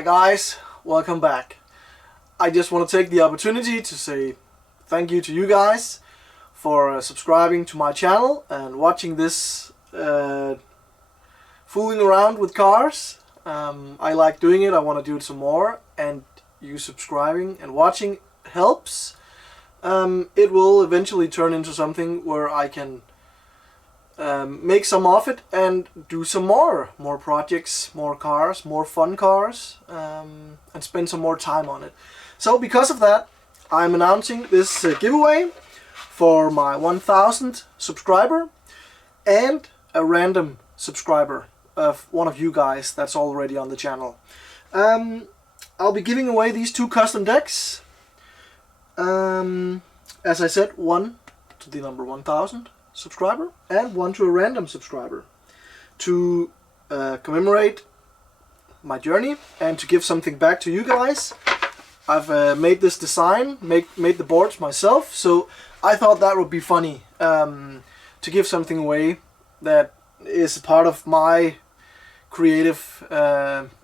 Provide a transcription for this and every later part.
Hi guys, welcome back. I just want to take the opportunity to say thank you to you guys for subscribing to my channel and watching this fooling around with cars. I like doing it, I want to do it some more, and you subscribing and watching helps. It will eventually turn into something where I can make some of it and do some more projects, more cars, more fun cars, and spend some more time on it. So because of that, I'm announcing this giveaway for my 1000th subscriber and a random subscriber of one of you guys that's already on the channel. I'll be giving away these two custom decks. As I said, one to the number 1000 subscriber and one to a random subscriber to commemorate my journey and to give something back to you guys. I've made this design, made the boards myself, so I thought that would be funny to give something away that is a part of my creative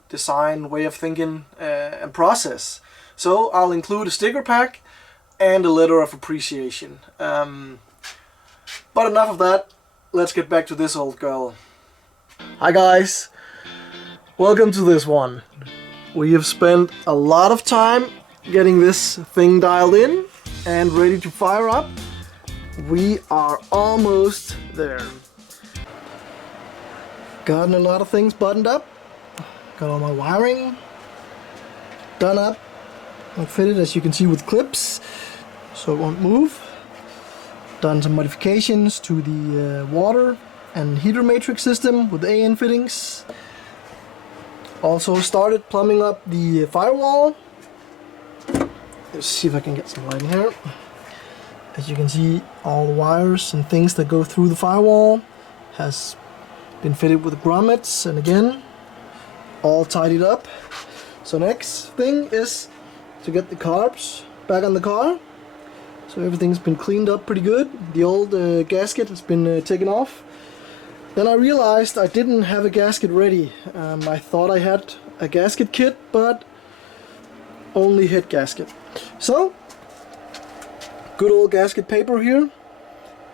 design way of thinking and process. So I'll include a sticker pack and a letter of appreciation. But enough of that, let's get back to this old girl. Hi guys, welcome to this one. We have spent a lot of time getting this thing dialed in and ready to fire up. We are almost there. Gotten a lot of things buttoned up. Got all my wiring done up and fitted, as you can see, with clips so it won't move. Done some modifications to the water and heater matrix system with AN fittings. Also started plumbing up the firewall. Let's see if I can get some light in here. As you can see, all the wires and things that go through the firewall has been fitted with grommets, and again, all tidied up. So next thing is to get the carbs back on the car. So everything's been cleaned up pretty good. The old gasket has been taken off. Then I realized I didn't have a gasket ready. I thought I had a gasket kit, but only head gasket. So, good old gasket paper here.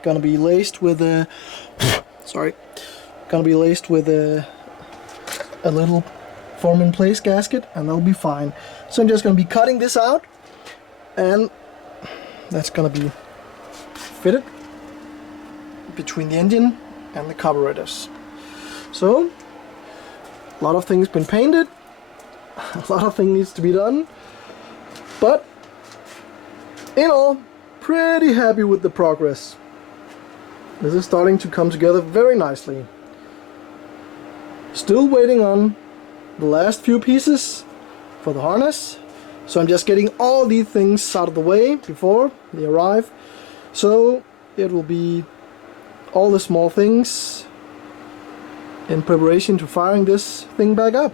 Gonna be laced with a little form in place gasket, and that'll be fine. So I'm just gonna be cutting this out, and that's gonna be fitted between the engine and the carburetors. So a lot of things been painted, a lot of things needs to be done, but in all, pretty happy with the progress. This is starting to come together very nicely. Still waiting on the last few pieces for the harness. So I'm just getting all these things out of the way before they arrive. So it will be all the small things in preparation to firing this thing back up.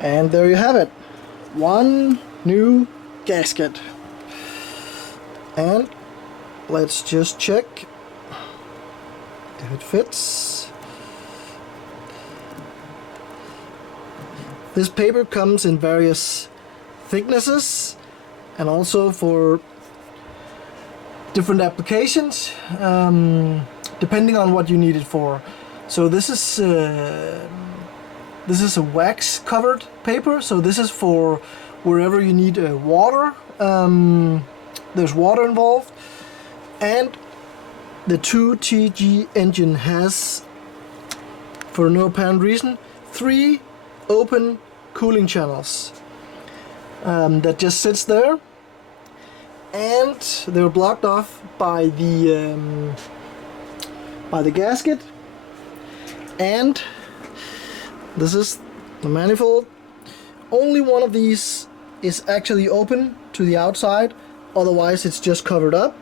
And there you have it, one new gasket. And let's just check if it fits. This paper comes in various thicknesses and also for different applications, depending on what you need it for. So this is a wax covered paper, so this is for wherever you need water. There's water involved, and the 2TG engine has, for no apparent reason, 3 open cooling channels that just sits there, and they're blocked off by the by the gasket, and this is the manifold. Only one of these is actually open to the outside, otherwise it's just covered up.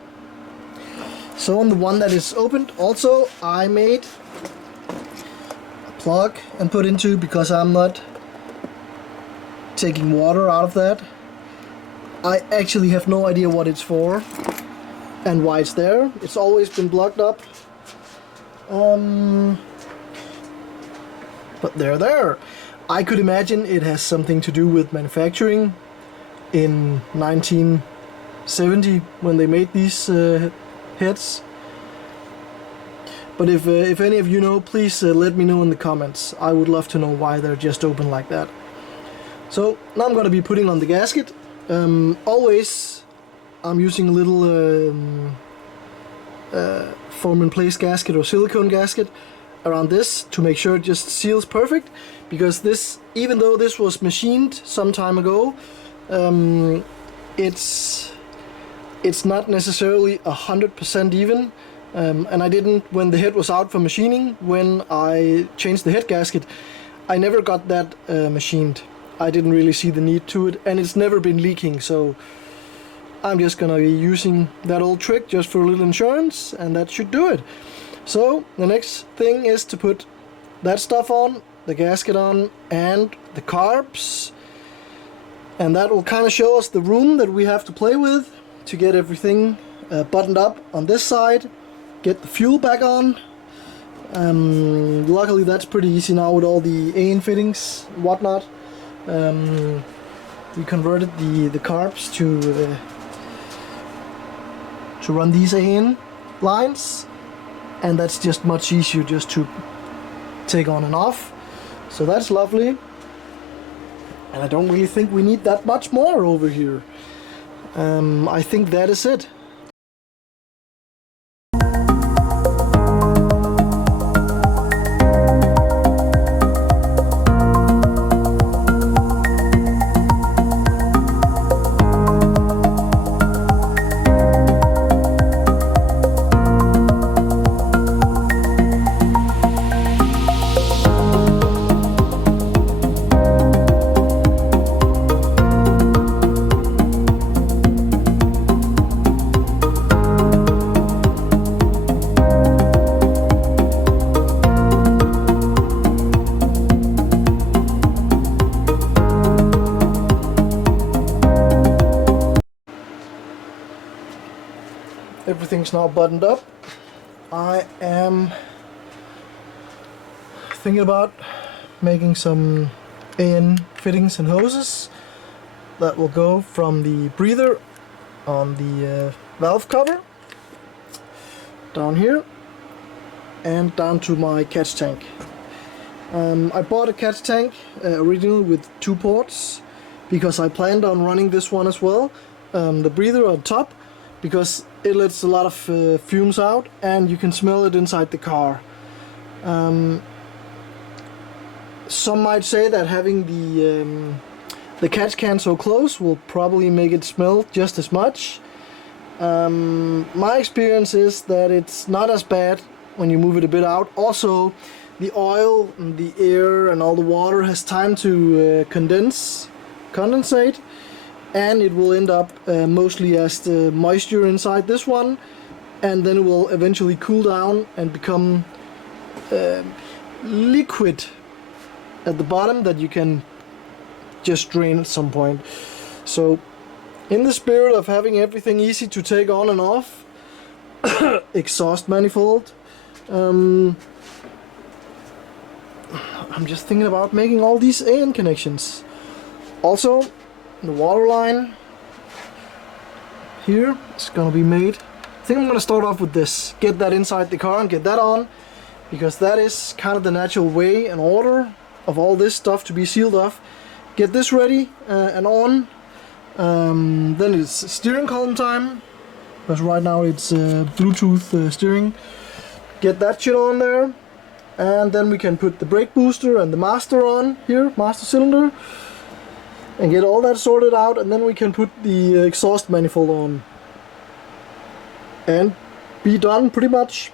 So on the one that is opened, also I made a plug and put into, because I'm not taking water out of that. I actually have no idea what it's for and why it's there. It's always been blocked up. But they're there. I could imagine it has something to do with manufacturing in 1970 when they made these heads. But if any of you know, please let me know in the comments. I would love to know why they're just open like that. So now I'm going to be putting on the gasket. Always I'm using a little foam in place gasket or silicone gasket around this to make sure it just seals perfect, because this, even though this was machined some time ago, it's not necessarily 100% even, and I didn't, when the head was out for machining, when I changed the head gasket, I never got that machined. I didn't really see the need to it, and it's never been leaking, so I'm just gonna be using that old trick just for a little insurance, and that should do it. So the next thing is to put that stuff on, the gasket on, and the carbs, and that will kind of show us the room that we have to play with to get everything buttoned up on this side, get the fuel back on. Luckily that's pretty easy now with all the AN fittings and whatnot. We converted the carbs to run these AN lines, and that's just much easier just to take on and off. So that's lovely, and I don't really think we need that much more over here. I think that is it. Everything's now buttoned up. I am thinking about making some AN fittings and hoses that will go from the breather on the valve cover down here and down to my catch tank. I bought a catch tank originally with 2 ports because I planned on running this one as well. The breather on top, because it lets a lot of fumes out and you can smell it inside the car. Some might say that having the catch can so close will probably make it smell just as much. My experience is that it's not as bad when you move it a bit out. Also, the oil and the air and all the water has time to condensate, and it will end up mostly as the moisture inside this one, and then it will eventually cool down and become liquid at the bottom that you can just drain at some point. So in the spirit of having everything easy to take on and off, exhaust manifold, I'm just thinking about making all these AN connections. Also, the water line here is gonna be made. I think I'm gonna start off with this, get that inside the car and get that on, because that is kind of the natural way and order of all this stuff to be sealed off. Get this ready and on. Then it's steering column time, because right now it's Bluetooth steering. Get that shit on there, and then we can put the brake booster and the master on here, master cylinder, and get all that sorted out, and then we can put the exhaust manifold on and be done pretty much.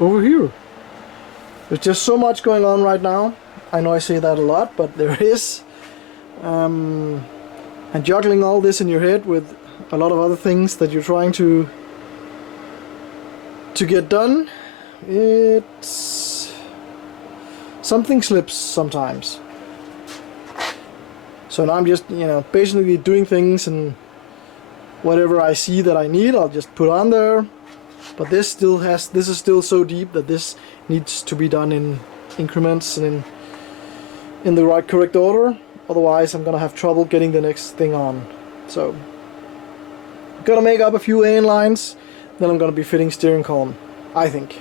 over here. There's just so much going on right now. I know I say that a lot, but there is. And juggling all this in your head with a lot of other things that you're trying to get done, it's something slips sometimes. So now I'm just, basically doing things, and whatever I see that I need, I'll just put on there. But this is still so deep that this needs to be done in increments and in the correct order. Otherwise, I'm gonna have trouble getting the next thing on. So, gonna make up a few AN lines, then I'm gonna be fitting steering column, I think.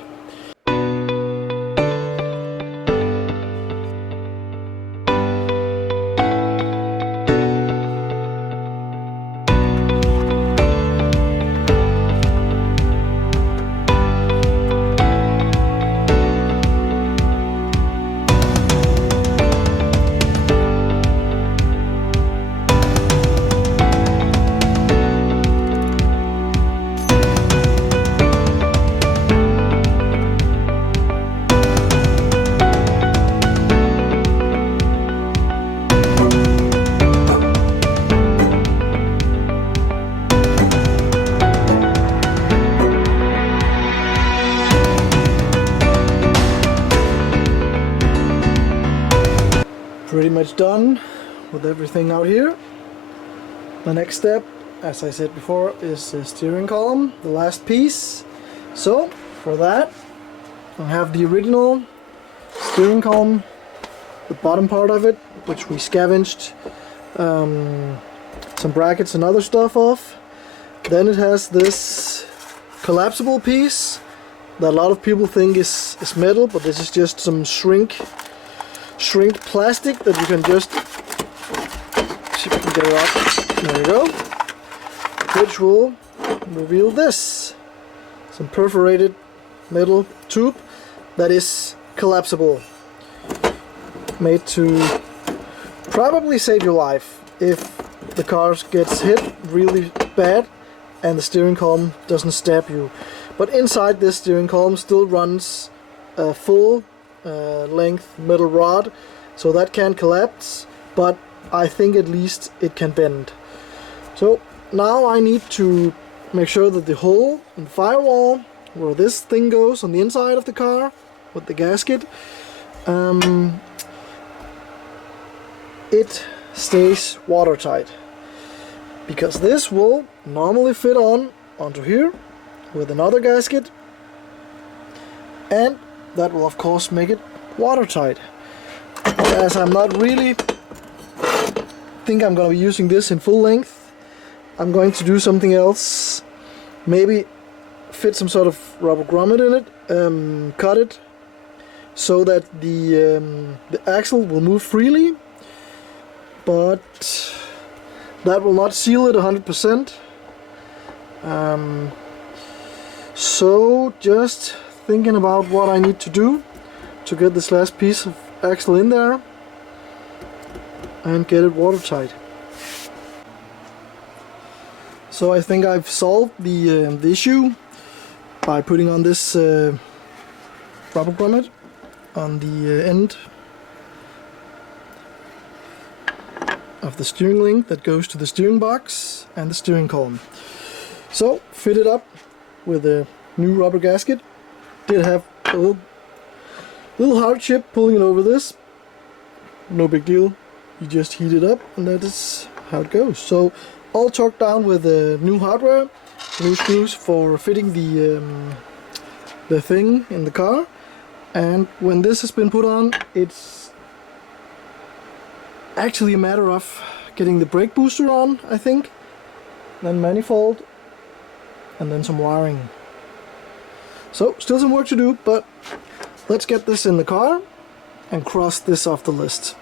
Pretty much done with everything out here. The next step, as I said before, is the steering column, the last piece. So for that, I have the original steering column, the bottom part of it, which we scavenged some brackets and other stuff off. Then it has this collapsible piece that a lot of people think is metal, but this is just some shrinked plastic that you can just see if we can get it up. There we go. Which will reveal this, some perforated metal tube that is collapsible, made to probably save your life if the car gets hit really bad and the steering column doesn't stab you. But inside this steering column still runs a full length metal rod, so that can collapse, but I think at least it can bend. So now I need to make sure that the hole in the firewall where this thing goes on the inside of the car with the gasket, it stays watertight, because this will normally fit onto here with another gasket, and that will of course make it watertight. As I'm not really think I'm going to be using this in full length, I'm going to do something else. Maybe fit some sort of rubber grommet in it, cut it so that the axle will move freely, but that will not seal it 100%. So just thinking about what I need to do to get this last piece of axle in there and get it watertight. So I think I've solved the issue by putting on this rubber grommet on the end of the steering link that goes to the steering box and the steering column. So fit it up with a new rubber gasket. Did have a little hardship pulling it over this. No big deal. You just heat it up and that is how it goes. So all torqued down with new hardware, new screws for fitting the thing in the car. And when this has been put on, it's actually a matter of getting the brake booster on, I think, then manifold, and then some wiring. So still some work to do, but let's get this in the car and cross this off the list.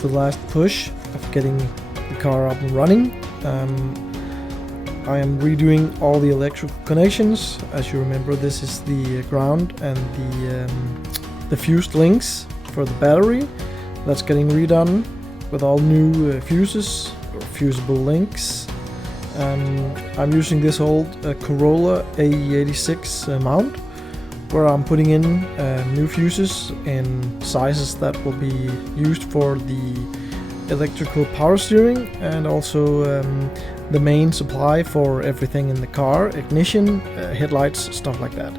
the last push of getting the car up and running. I am redoing all the electrical connections. As you remember, this is the ground and the fused links for the battery. That's getting redone with all new fuses or fusible links. I'm using this old Corolla TA22 mount, where I'm putting in new fuses in sizes that will be used for the electrical power steering, and also the main supply for everything in the car, ignition, headlights, stuff like that.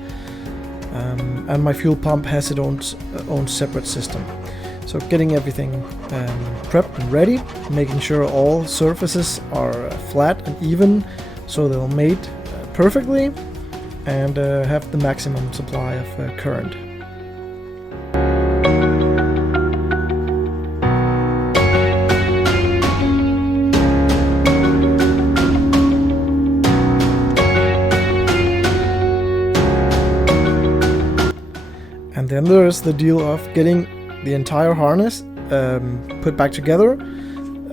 And my fuel pump has its own separate system. So getting everything prepped and ready, making sure all surfaces are flat and even, so they'll mate perfectly and have the maximum supply of current. And then there's the deal of getting the entire harness put back together,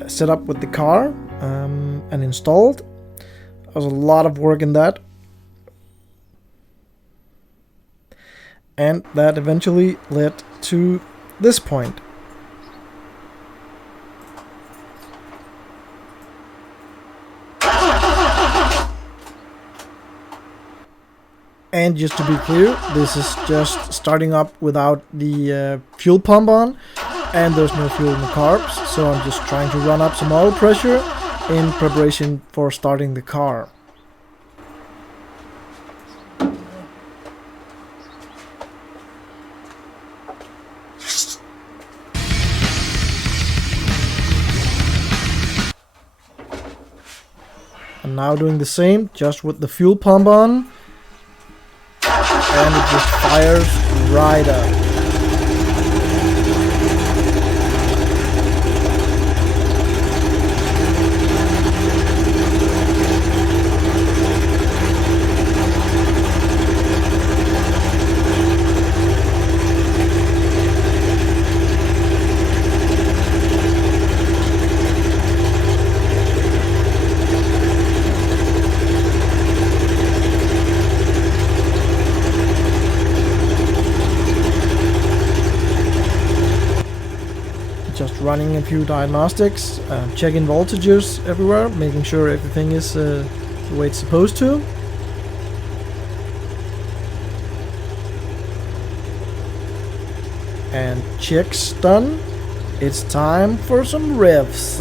set up with the car, and installed. There was a lot of work in that. And that eventually led to this point. And just to be clear, this is just starting up without the fuel pump on, and there's no fuel in the carbs, so I'm just trying to run up some oil pressure in preparation for starting the car. And now doing the same, just with the fuel pump on. And it just fires right up. Running a few diagnostics, checking voltages everywhere, making sure everything is the way it's supposed to. And checks done. It's time for some revs.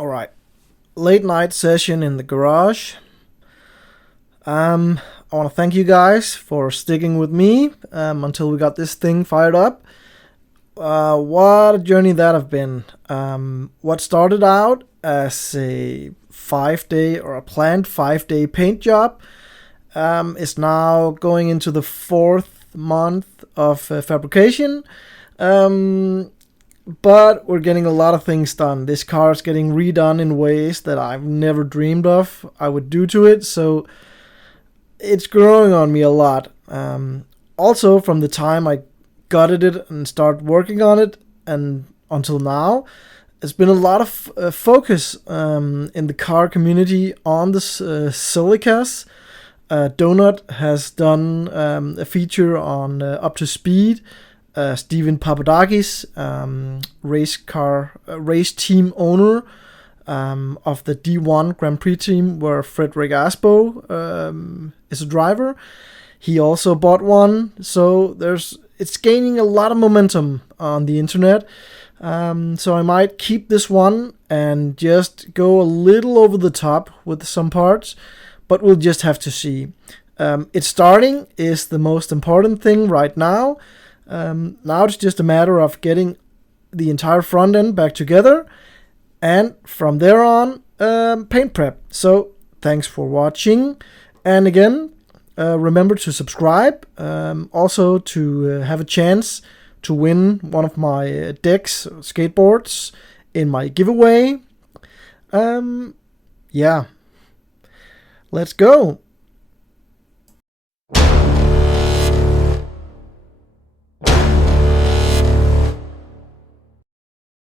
Alright, late night session in the garage. I want to thank you guys for sticking with me until we got this thing fired up. What a journey that have been. What started out as a 5-day or a planned 5-day paint job is now going into the 4th month of fabrication. But we're getting a lot of things done. This car is getting redone in ways that I've never dreamed of I would do to it, so it's growing on me a lot. Also, from the time I gutted it and started working on it and until now, there's been a lot of focus in the car community on the silicas. Donut has done a feature on Up to Speed. Steven Papadakis, race team owner of the D1 Grand Prix team, where Frederick Asbo is a driver. he also bought one. So it's gaining a lot of momentum on the internet. So I might keep this one and just go a little over the top with some parts, but we'll just have to see. It's starting is the most important thing right now. Now it's just a matter of getting the entire front end back together, and from there on, paint prep. So thanks for watching, and again, remember to subscribe, also to have a chance to win one of my decks, skateboards, in my giveaway. Yeah, let's go.